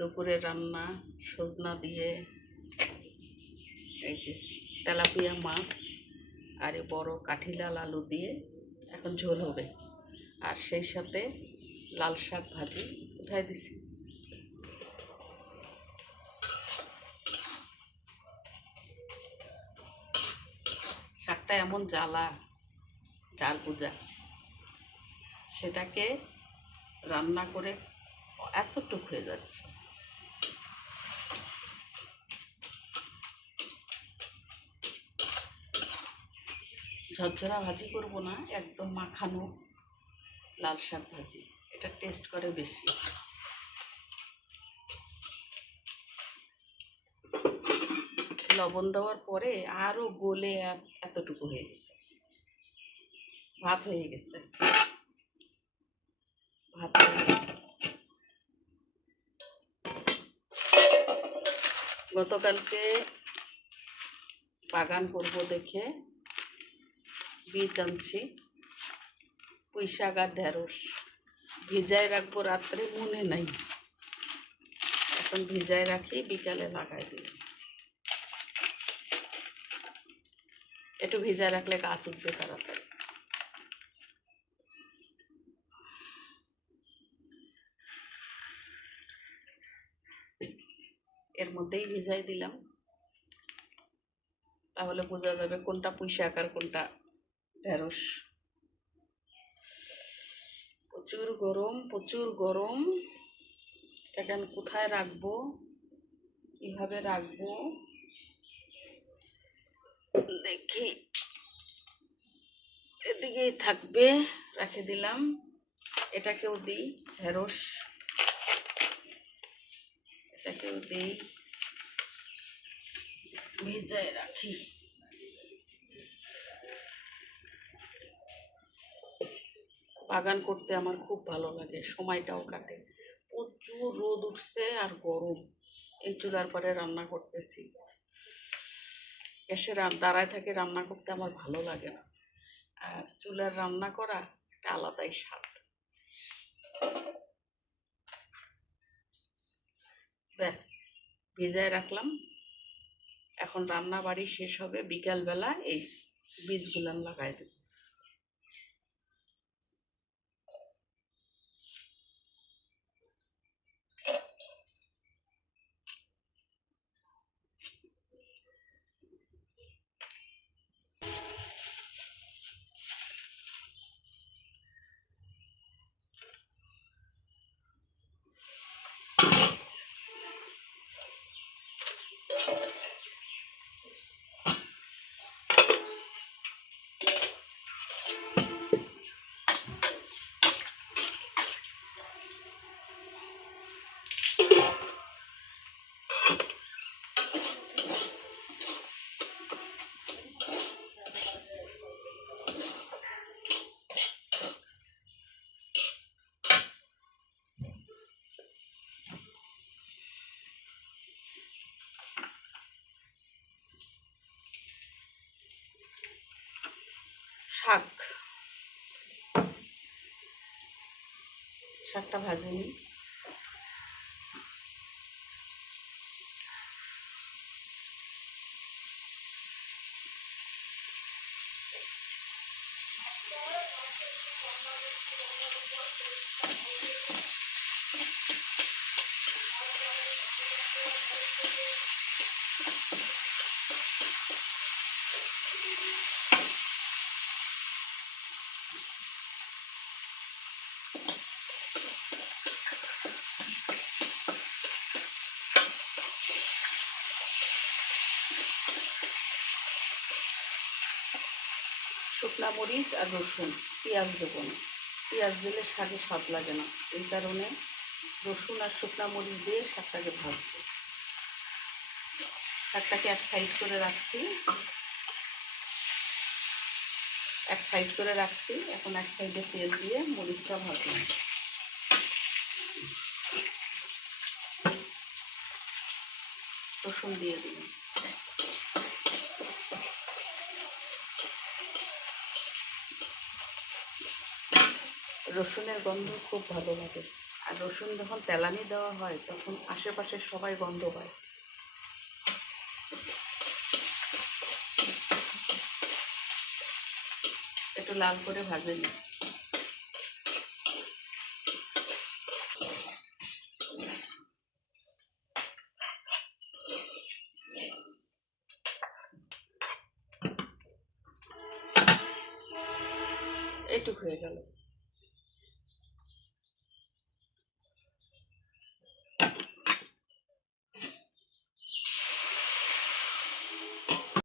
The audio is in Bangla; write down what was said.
দুপুরের রান্না সজনা দিয়ে, এই যে তেলাপিয়া মাছ আর এই বড় কাঠিলাল আলু দিয়ে এখন ঝোল হবে। আর সেই সাথে লাল শাক ভাজি উঠাই দিছি। শাকটা এমন জ্বালা, ঝাল পূজা, সেটাকে রান্না করে এতটুকু হয়ে যাচ্ছে। ঝরঝরা ভাজি করব না, একদম মাখানো লাল শাক ভাজি, এটা টেস্ট করে বেশি। লবণ দেওয়ার পরে আরো গলে এতটুকু হয়ে গেছে, ভাত হয়ে গেছে, ভাত হয়ে গেছে। গতকালকে বাগান করব দেখে বীজ আনছি, পুঁই শাক আর ঢেঁড়স ভিজায় রাখবো, রাত্রে মনে নাই, এখন ভিজায় রাখি, বিকালে লাগাই দিই। একটু ভিজায় রাখলে গাছ উঠবে তাড়াতাড়ি। এর মধ্যেই ভিজাই দিলাম, তাহলে বোঝা যাবে কোনটা পুঁই শাক আর কোনটা ঢেঁড়স। প্রচুর গরম, প্রচুর গরম। এটাকে আমি কোথায় রাখবো, কিভাবে রাখবো দেখি, এদিকেই থাকবে, রেখে দিলাম। এটাকেও দিই ঢেঁড়স, এটাকেও দিই, ভিজায় রাখি। বাগান করতে আমার খুব ভালো লাগে, সময়টাও কাটে। প্রচুর রোদ উঠছে আর গরম, এই চুলার পরে রান্না করতেছি। গ্যাসে দাঁড়ায় থাকে রান্না করতে আমার ভালো লাগে না, আর চুলার রান্না করা একটা আলাদাই স্বাদ। ব্যাস, ভিজায় রাখলাম, এখন রান্না বাড়ি শেষ হবে, বিকালবেলা এই বীজগুলো লাগাই দেব। শাকটা ভাজে নিই। শুকনা মরিচ আর রসুন, পেঁয়াজ দেবো না, পেঁয়াজ দিলে শাকে স্বাদ লাগে না, এই কারণে রসুন আর শুকনা মরিচ দিয়ে শাকটাকে ভাজবো। শাকটাকে এক সাইড করে রাখছি, এখন এক সাইডে তেল দিয়ে মরিচটা ভাজলাম। রসুন দিয়ে দিলাম, রসুনের গন্ধ খুব ভালো লাগে, আর রসুন যখন তেলানি দেওয়া হয় তখন আশেপাশে সবাই গন্ধ পায়। একটু লাল করে ভাজে নিই। এইটুকু হয়ে গেল।